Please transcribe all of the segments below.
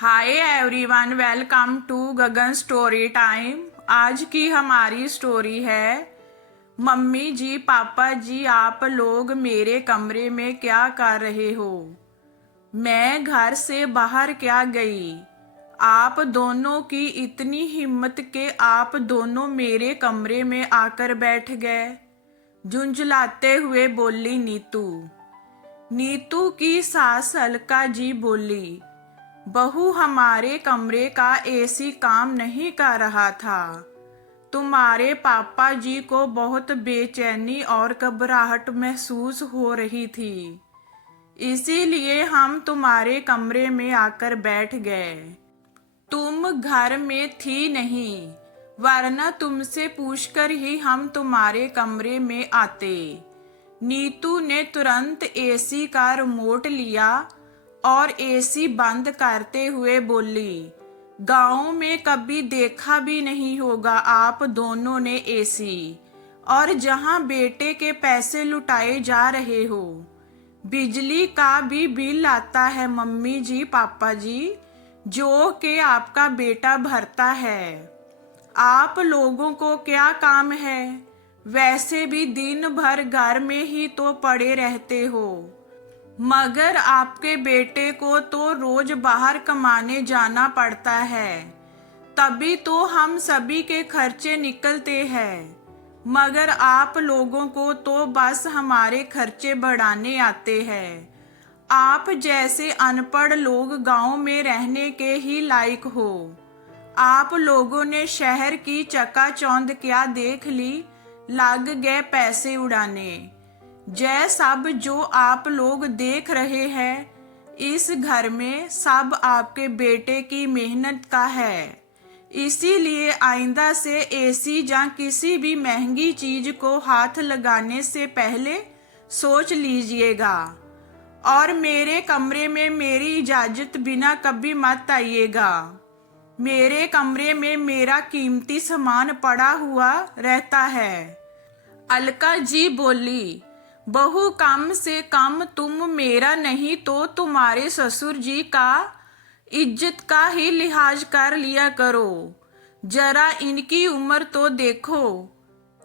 Hi everyone, welcome to Gagan story time. आज की हमारी स्टोरी है मम्मी जी पापा जी आप लोग मेरे कमरे में क्या कर रहे हो। मैं घर से बाहर क्या गई। आप दोनों की इतनी हिम्मत के आप दोनों मेरे कमरे में आकर बैठ गए। झुंझलाते हुए बोली नीतू। नीतू की सास अलका जी बोली, बहू हमारे कमरे का एसी काम नहीं कर रहा था। तुम्हारे पापा जी को बहुत बेचैनी और घबराहट महसूस हो रही थी, इसीलिए हम तुम्हारे कमरे में आकर बैठ गए। तुम घर में थी नहीं, वरना तुमसे पूछकर ही हम तुम्हारे कमरे में आते। नीतू ने तुरंत एसी का रिमोट लिया और एसी बंद करते हुए बोली, गांव में कभी देखा भी नहीं होगा आप दोनों ने एसी, और जहां बेटे के पैसे लुटाए जा रहे हो। बिजली का भी बिल आता है मम्मी जी पापा जी, जो कि आपका बेटा भरता है। आप लोगों को क्या काम है, वैसे भी दिन भर घर में ही तो पड़े रहते हो, मगर आपके बेटे को तो रोज बाहर कमाने जाना पड़ता है, तभी तो हम सभी के खर्चे निकलते हैं। मगर आप लोगों को तो बस हमारे खर्चे बढ़ाने आते हैं। आप जैसे अनपढ़ लोग गांव में रहने के ही लायक हो। आप लोगों ने शहर की चकाचौंध क्या देख ली, लग गए पैसे उड़ाने। जय सब जो आप लोग देख रहे हैं इस घर में सब आपके बेटे की मेहनत का है। इसीलिए आइंदा से एसी या किसी भी महंगी चीज को हाथ लगाने से पहले सोच लीजिएगा, और मेरे कमरे में मेरी इजाजत बिना कभी मत आइएगा। मेरे कमरे में मेरा कीमती सामान पड़ा हुआ रहता है। अलका जी बोली, बहू कम से कम तुम मेरा नहीं तो तुम्हारे ससुर जी का इज्जत का ही लिहाज कर लिया करो। जरा इनकी उम्र तो देखो,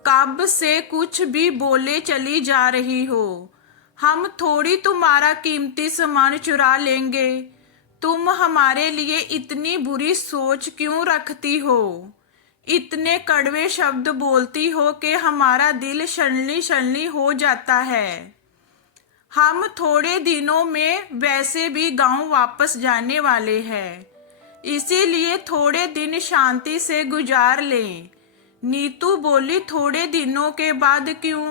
कब से कुछ भी बोले चली जा रही हो। हम थोड़ी तुम्हारा कीमती सामान चुरा लेंगे। तुम हमारे लिए इतनी बुरी सोच क्यों रखती हो, इतने कड़वे शब्द बोलती हो कि हमारा दिल शलनी शलनी हो जाता है। हम थोड़े दिनों में वैसे भी गांव वापस जाने वाले हैं, इसीलिए थोड़े दिन शांति से गुजार लें। नीतू बोली, थोड़े दिनों के बाद क्यों,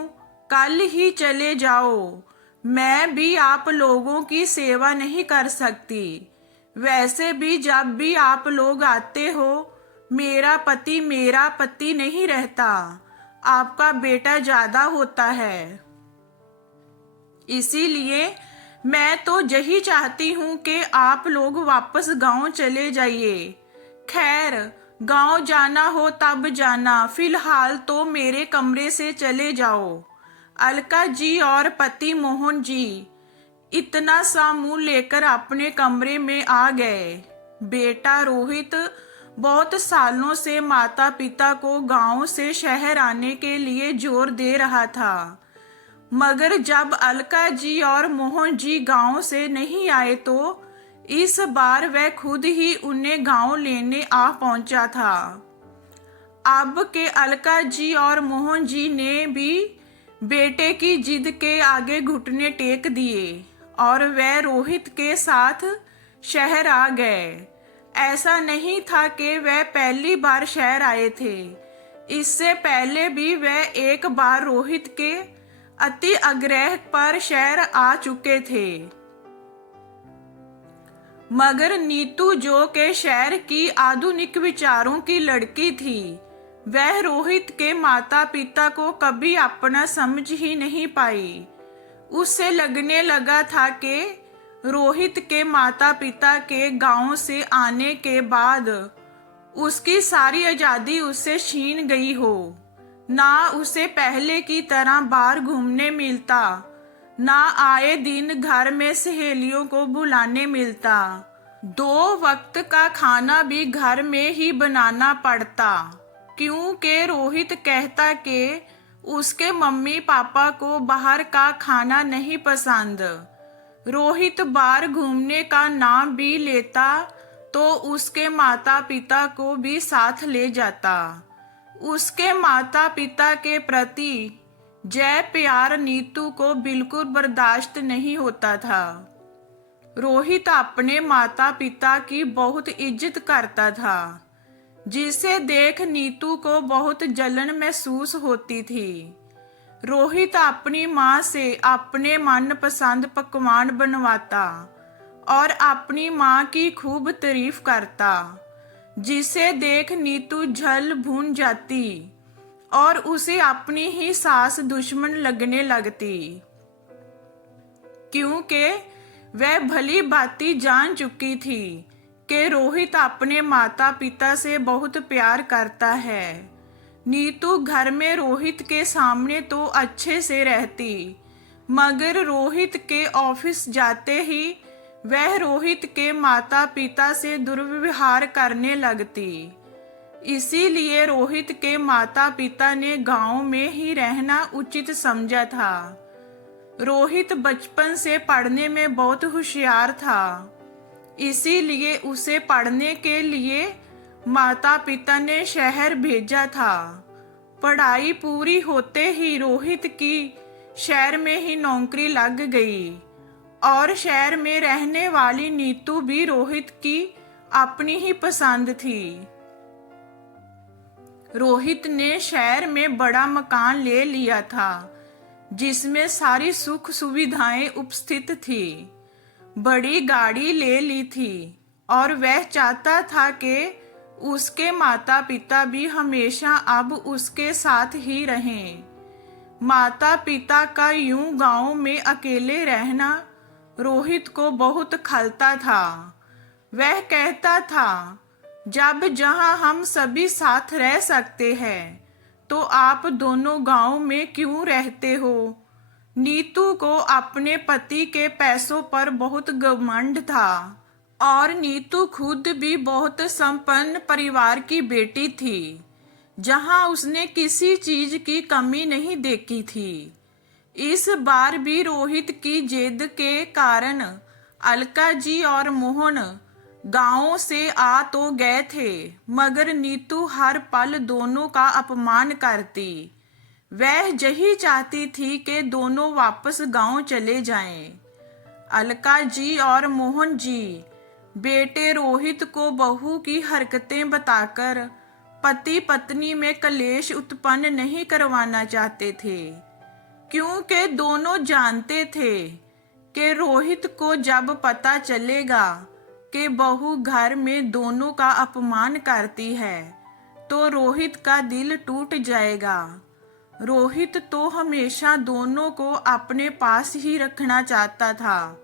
कल ही चले जाओ। मैं भी आप लोगों की सेवा नहीं कर सकती। वैसे भी जब भी आप लोग आते हो मेरा पति नहीं रहता, आपका बेटा ज्यादा होता है। इसीलिए मैं तो यही चाहती हूँ कि आप लोग वापस गांव चले जाइए। खैर, गांव जाना हो तब जाना, फिलहाल तो मेरे कमरे से चले जाओ। अलका जी और पति मोहन जी इतना सा मुंह लेकर अपने कमरे में आ गए। बेटा रोहित बहुत सालों से माता पिता को गांव से शहर आने के लिए जोर दे रहा था, मगर जब अलका जी और मोहन जी गांव से नहीं आए तो इस बार वह खुद ही उन्हें गांव लेने आ पहुंचा था। अब के अलका जी और मोहन जी ने भी बेटे की जिद के आगे घुटने टेक दिए और वह रोहित के साथ शहर आ गए। ऐसा नहीं था कि वह पहली बार शहर आए थे, इससे पहले भी वह एक बार रोहित के अति आग्रह पर शहर आ चुके थे। मगर नीतू जो के शहर की आधुनिक विचारों की लड़की थी, वह रोहित के माता पिता को कभी अपना समझ ही नहीं पाई। उससे लगने लगा था कि रोहित के माता पिता के गांव से आने के बाद उसकी सारी आजादी उससे छीन गई हो। ना उसे पहले की तरह बाहर घूमने मिलता, ना आए दिन घर में सहेलियों को बुलाने मिलता, दो वक्त का खाना भी घर में ही बनाना पड़ता, क्योंकि रोहित कहता कि उसके मम्मी पापा को बाहर का खाना नहीं पसंद। रोहित बाहर घूमने का नाम भी लेता तो उसके माता पिता को भी साथ ले जाता। उसके माता पिता के प्रति जय प्यार नीतू को बिल्कुल बर्दाश्त नहीं होता था। रोहित अपने माता पिता की बहुत इज्जत करता था, जिसे देख नीतू को बहुत जलन महसूस होती थी। रोहित अपनी माँ से अपने मनपसंद पकवान बनवाता और अपनी माँ की खूब तारीफ करता, जिसे देख नीतू जल भून जाती और उसे अपनी ही सास दुश्मन लगने लगती, क्योंकि वह भली भांति जान चुकी थी कि रोहित अपने माता पिता से बहुत प्यार करता है। नीतू घर में रोहित के सामने तो अच्छे से रहती, मगर रोहित के ऑफिस जाते ही वह रोहित के माता पिता से दुर्व्यवहार करने लगती। इसीलिए रोहित के माता पिता ने गांव में ही रहना उचित समझा था। रोहित बचपन से पढ़ने में बहुत होशियार था, इसीलिए उसे पढ़ने के लिए माता पिता ने शहर भेजा था। पढ़ाई पूरी होते ही रोहित की शहर में ही नौकरी लग गई और शहर में रहने वाली नीतू भी रोहित की अपनी ही पसंद थी। रोहित ने शहर में बड़ा मकान ले लिया था, जिसमें सारी सुख सुविधाएं उपस्थित थी। बड़ी गाड़ी ले ली थी और वह चाहता था कि उसके माता पिता भी हमेशा अब उसके साथ ही रहें। माता पिता का यूं गांव में अकेले रहना रोहित को बहुत खलता था। वह कहता था, जब जहां हम सभी साथ रह सकते हैं तो आप दोनों गांव में क्यों रहते हो। नीतू को अपने पति के पैसों पर बहुत घमंड था और नीतू खुद भी बहुत संपन्न परिवार की बेटी थी, जहां उसने किसी चीज की कमी नहीं देखी थी। इस बार भी रोहित की जिद के कारण अलका जी और मोहन गांव से आ तो गए थे, मगर नीतू हर पल दोनों का अपमान करती। वह यही चाहती थी कि दोनों वापस गांव चले जाएं। अलका जी और मोहन जी बेटे रोहित को बहू की हरकतें बताकर पति पत्नी में कलेश उत्पन्न नहीं करवाना चाहते थे, क्योंकि दोनों जानते थे कि रोहित को जब पता चलेगा कि बहू घर में दोनों का अपमान करती है तो रोहित का दिल टूट जाएगा। रोहित तो हमेशा दोनों को अपने पास ही रखना चाहता था,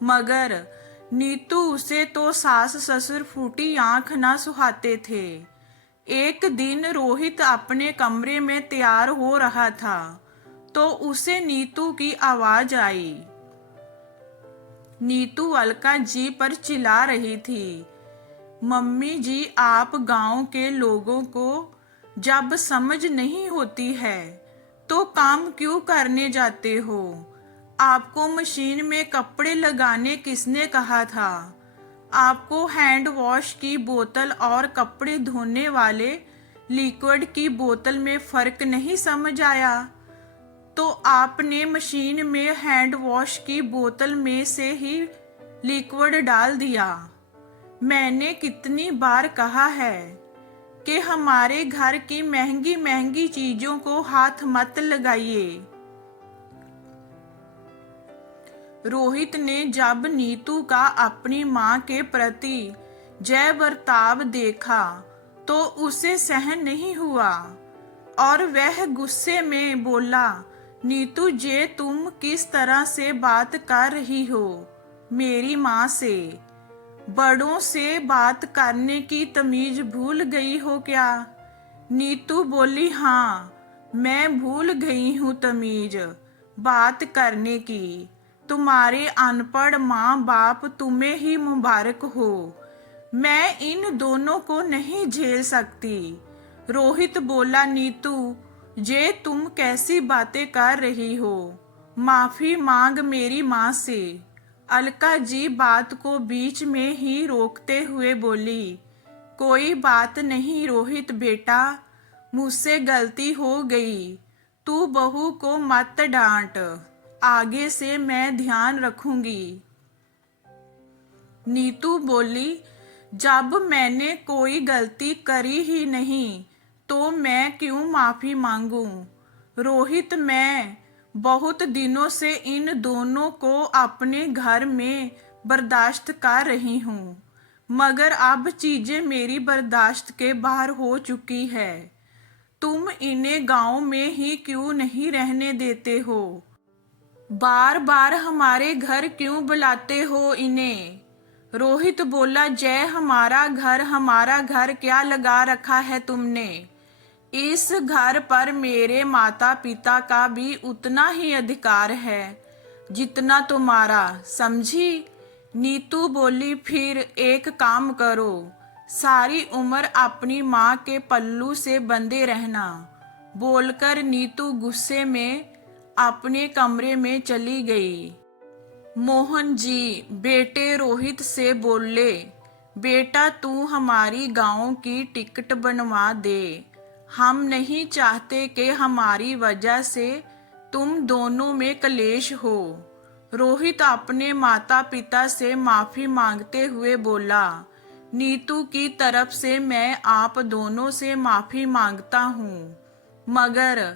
मगर नीतू उसे तो सास ससुर फूटी आंख ना सुहाते थे। एक दिन रोहित अपने कमरे में तैयार हो रहा था तो उसे नीतू की आवाज आई। नीतू अलका जी पर चिल्ला रही थी, मम्मी जी, आप गांव के लोगों को जब समझ नहीं होती है तो काम क्यों करने जाते हो। आपको मशीन में कपड़े लगाने किसने कहा था। आपको हैंड वॉश की बोतल और कपड़े धोने वाले लिक्विड की बोतल में फर्क नहीं समझ आया तो आपने मशीन में हैंड वॉश की बोतल में से ही लिक्विड डाल दिया। मैंने कितनी बार कहा है कि हमारे घर की महंगी महंगी चीजों को हाथ मत लगाइए। रोहित ने जब नीतू का अपनी माँ के प्रति जय बर्ताव देखा तो उसे सहन नहीं हुआ और वह गुस्से में बोला, नीतू जे, तुम किस तरह से बात कर रही हो मेरी माँ से। बड़ों से बात करने की तमीज भूल गई हो क्या। नीतू बोली, हाँ मैं भूल गई हूँ तमीज बात करने की। तुम्हारे अनपढ़ माँ बाप तुम्हें ही मुबारक हो। मैं इन दोनों को नहीं झेल सकती। रोहित बोला, नीतू ये तुम कैसी बातें कर रही हो? माफी मांग मेरी माँ से। अलका जी बात को बीच में ही रोकते हुए बोली, कोई बात नहीं रोहित बेटा, मुझसे गलती हो गई। तू बहू को मत डांट, आगे से मैं ध्यान रखूंगी। नीतू बोली, जब मैंने कोई गलती करी ही नहीं तो मैं क्यों माफी मांगूं? रोहित, मैं बहुत दिनों से इन दोनों को अपने घर में बर्दाश्त कर रही हूँ, मगर अब चीजें मेरी बर्दाश्त के बाहर हो चुकी है। तुम इन्हें गांव में ही क्यों नहीं रहने देते हो? बार बार हमारे घर क्यों बुलाते हो इन्हें? रोहित बोला, जय हमारा घर क्या लगा रखा है तुमने? इस घर पर मेरे माता पिता का भी उतना ही अधिकार है जितना तुम्हारा, समझी? नीतू बोली, फिर एक काम करो, सारी उम्र अपनी माँ के पल्लू से बंधे रहना। बोलकर नीतू गुस्से में अपने कमरे में चली गई। मोहन जी बेटे रोहित से बोले, बेटा तू हमारी गांव की टिकट बनवा दे। हम नहीं चाहते कि हमारी वजह से तुम दोनों में कलेश हो। रोहित अपने माता पिता से माफी मांगते हुए बोला, नीतू की तरफ से मैं आप दोनों से माफी मांगता हूँ, मगर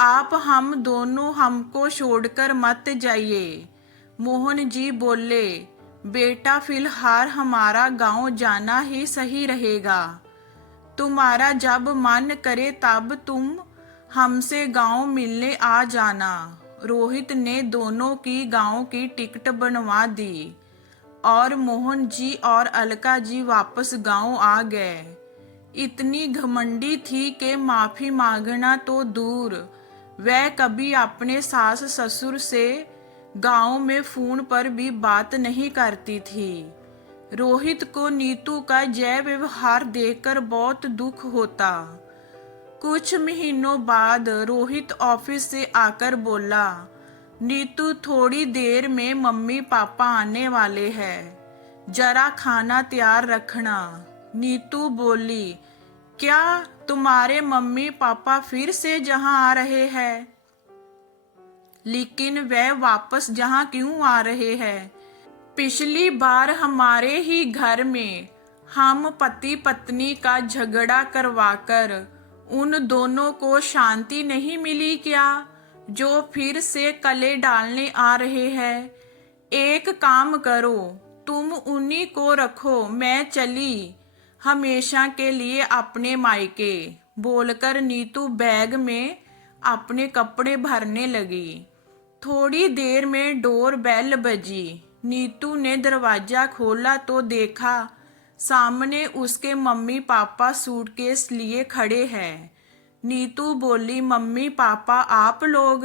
आप हम दोनों हमको छोड़कर मत जाइए। मोहन जी बोले, बेटा फिलहाल हमारा गांव जाना ही सही रहेगा। तुम्हारा जब मन करे तब तुम हमसे गांव मिलने आ जाना। रोहित ने दोनों की गांव की टिकट बनवा दी और मोहन जी और अलका जी वापस गांव आ गए। इतनी घमंडी थी कि माफी मांगना तो दूर, वह कभी अपने सास ससुर से गांव में फोन पर भी बात नहीं करती थी। रोहित को नीतू का जय व्यवहार देखकर बहुत दुख होता। कुछ महीनों बाद रोहित ऑफिस से आकर बोला, नीतू थोड़ी देर में मम्मी पापा आने वाले हैं, जरा खाना तैयार रखना। नीतू बोली, क्या तुम्हारे मम्मी पापा फिर से जहां आ रहे हैं? लेकिन वह वापस जहां क्यों आ रहे हैं? पिछली बार हमारे ही घर में हम पति पत्नी का झगड़ा करवाकर उन दोनों को शांति नहीं मिली क्या, जो फिर से कले डालने आ रहे हैं? एक काम करो, तुम उन्हीं को रखो, मैं चली हमेशा के लिए अपने मायके। बोलकर नीतू बैग में अपने कपड़े भरने लगी। थोड़ी देर में डोर बेल बजी। नीतू ने दरवाजा खोला तो देखा सामने उसके मम्मी पापा सूटकेस लिए खड़े हैं। नीतू बोली, मम्मी पापा आप लोग?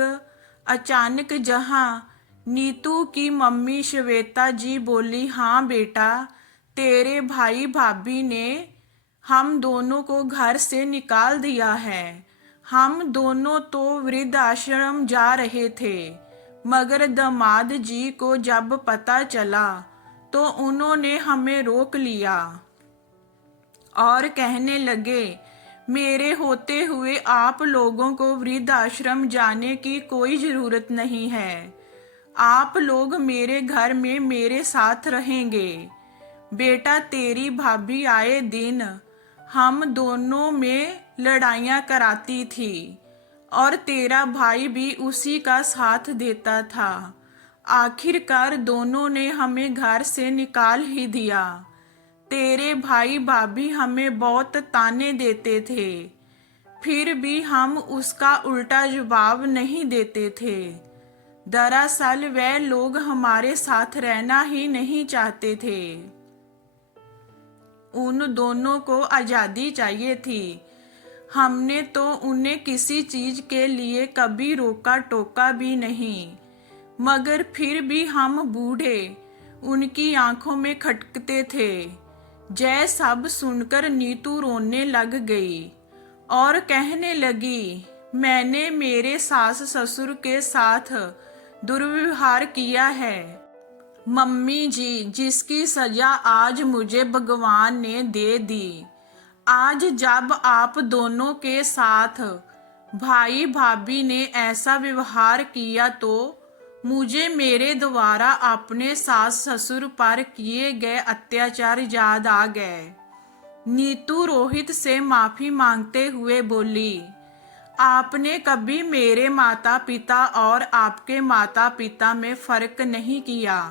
अचानक जहां नीतू की मम्मी श्वेता जी बोली, हाँ बेटा, तेरे भाई भाभी ने हम दोनों को घर से निकाल दिया है। हम दोनों तो वृद्धाश्रम जा रहे थे, मगर दामाद जी को जब पता चला तो उन्होंने हमें रोक लिया और कहने लगे, मेरे होते हुए आप लोगों को वृद्धाश्रम जाने की कोई जरूरत नहीं है। आप लोग मेरे घर में मेरे साथ रहेंगे। बेटा तेरी भाभी आए दिन हम दोनों में लड़ाइयाँ कराती थी और तेरा भाई भी उसी का साथ देता था। आखिरकार दोनों ने हमें घर से निकाल ही दिया। तेरे भाई भाभी हमें बहुत ताने देते थे, फिर भी हम उसका उल्टा जवाब नहीं देते थे। दरअसल वे लोग हमारे साथ रहना ही नहीं चाहते थे। उन दोनों को आज़ादी चाहिए थी। हमने तो उन्हें किसी चीज के लिए कभी रोका टोका भी नहीं, मगर फिर भी हम बूढ़े उनकी आंखों में खटकते थे। जय सब सुनकर नीतू रोने लग गई और कहने लगी, मैंने मेरे सास ससुर के साथ दुर्व्यवहार किया है। मम्मी जी, जिसकी सजा आज मुझे भगवान ने दे दी। आज जब आप दोनों के साथ भाई भाभी ने ऐसा व्यवहार किया तो मुझे मेरे द्वारा अपने सास ससुर पर किए गए अत्याचार याद आ गए। नीतू रोहित से माफी मांगते हुए बोली, आपने कभी मेरे माता पिता और आपके माता पिता में फर्क नहीं किया।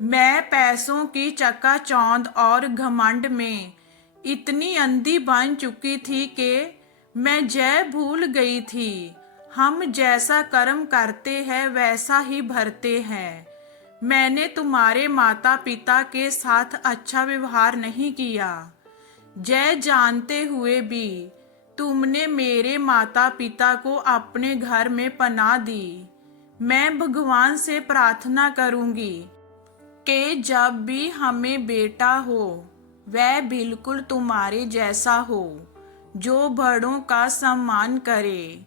मैं पैसों की चकाचौंध और घमंड में इतनी अंधी बन चुकी थी कि मैं जय भूल गई थी। हम जैसा कर्म करते हैं वैसा ही भरते हैं। मैंने तुम्हारे माता पिता के साथ अच्छा व्यवहार नहीं किया। जय जानते हुए भी तुमने मेरे माता पिता को अपने घर में पनाह दी। मैं भगवान से प्रार्थना करूंगी कि जब भी हमें बेटा हो वह बिल्कुल तुम्हारे जैसा हो, जो बड़ों का सम्मान करे।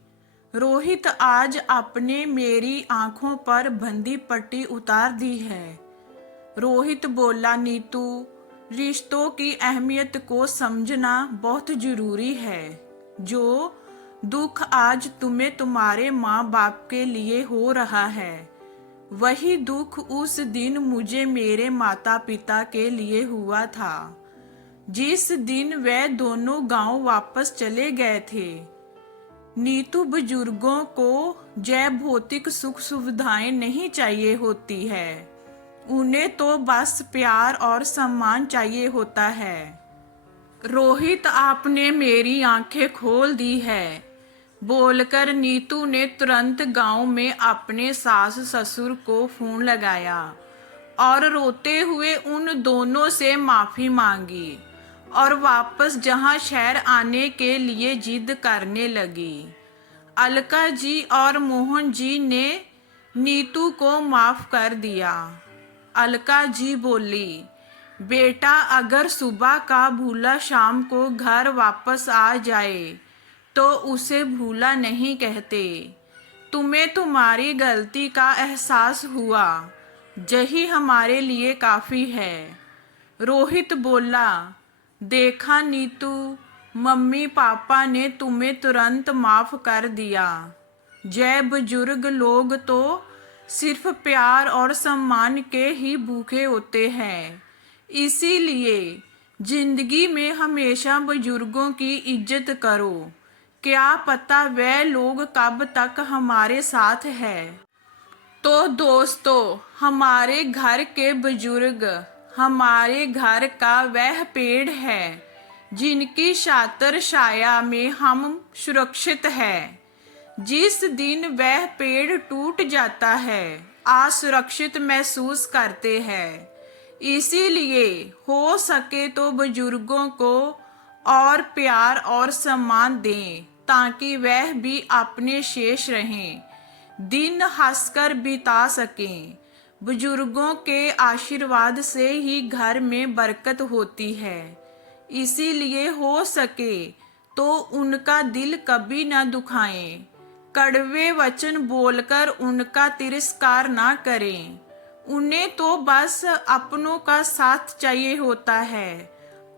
रोहित आज आपने मेरी आंखों पर बंदी पट्टी उतार दी है। रोहित बोला, नीतू, रिश्तों की अहमियत को समझना बहुत जरूरी है। जो दुख आज तुम्हें तुम्हारे माँ बाप के लिए हो रहा है, वही दुख उस दिन मुझे मेरे माता पिता के लिए हुआ था, जिस दिन वे दोनों गांव वापस चले गए थे। नीतू, बुजुर्गों को जय भौतिक सुख सुविधाएं नहीं चाहिए होती है, उन्हें तो बस प्यार और सम्मान चाहिए होता है। रोहित, आपने मेरी आंखें खोल दी है, बोलकर नीतू ने तुरंत गांव में अपने सास ससुर को फोन लगाया और रोते हुए उन दोनों से माफी मांगी और वापस जहां शहर आने के लिए जिद करने लगी। अलका जी और मोहन जी ने नीतू को माफ कर दिया। अलका जी बोली, बेटा, अगर सुबह का भूला शाम को घर वापस आ जाए तो उसे भूला नहीं कहते। तुम्हें तुम्हारी गलती का एहसास हुआ, यही हमारे लिए काफी है। रोहित बोला, देखा नीतू, मम्मी पापा ने तुम्हें तुरंत माफ कर दिया। जय बुजुर्ग लोग तो सिर्फ प्यार और सम्मान के ही भूखे होते हैं, इसीलिए जिंदगी में हमेशा बुजुर्गों की इज्जत करो। क्या पता वे लोग कब तक हमारे साथ है। तो दोस्तों, हमारे घर के बुजुर्ग हमारे घर का वह पेड़ है जिनकी शातर छाया में हम सुरक्षित हैं। जिस दिन वह पेड़ टूट जाता है, असुरक्षित महसूस करते हैं। इसीलिए हो सके तो बुजुर्गों को और प्यार और सम्मान दें, ताकि वह भी अपने शेष रहें, दिन हंसकर बिता सकें। बुजुर्गों के आशीर्वाद से ही घर में बरकत होती है, इसीलिए हो सके तो उनका दिल कभी न दुखाएं। कड़वे वचन बोलकर उनका तिरस्कार ना करें। उन्हें तो बस अपनों का साथ चाहिए होता है।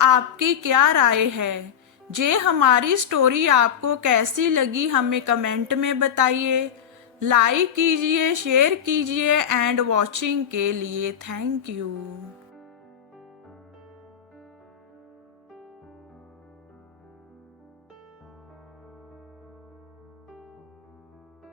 आपकी क्या राय है? ये हमारी स्टोरी आपको कैसी लगी हमें कमेंट में बताइए। लाइक कीजिए, शेयर कीजिए एंड वॉचिंग के लिए थैंक यू।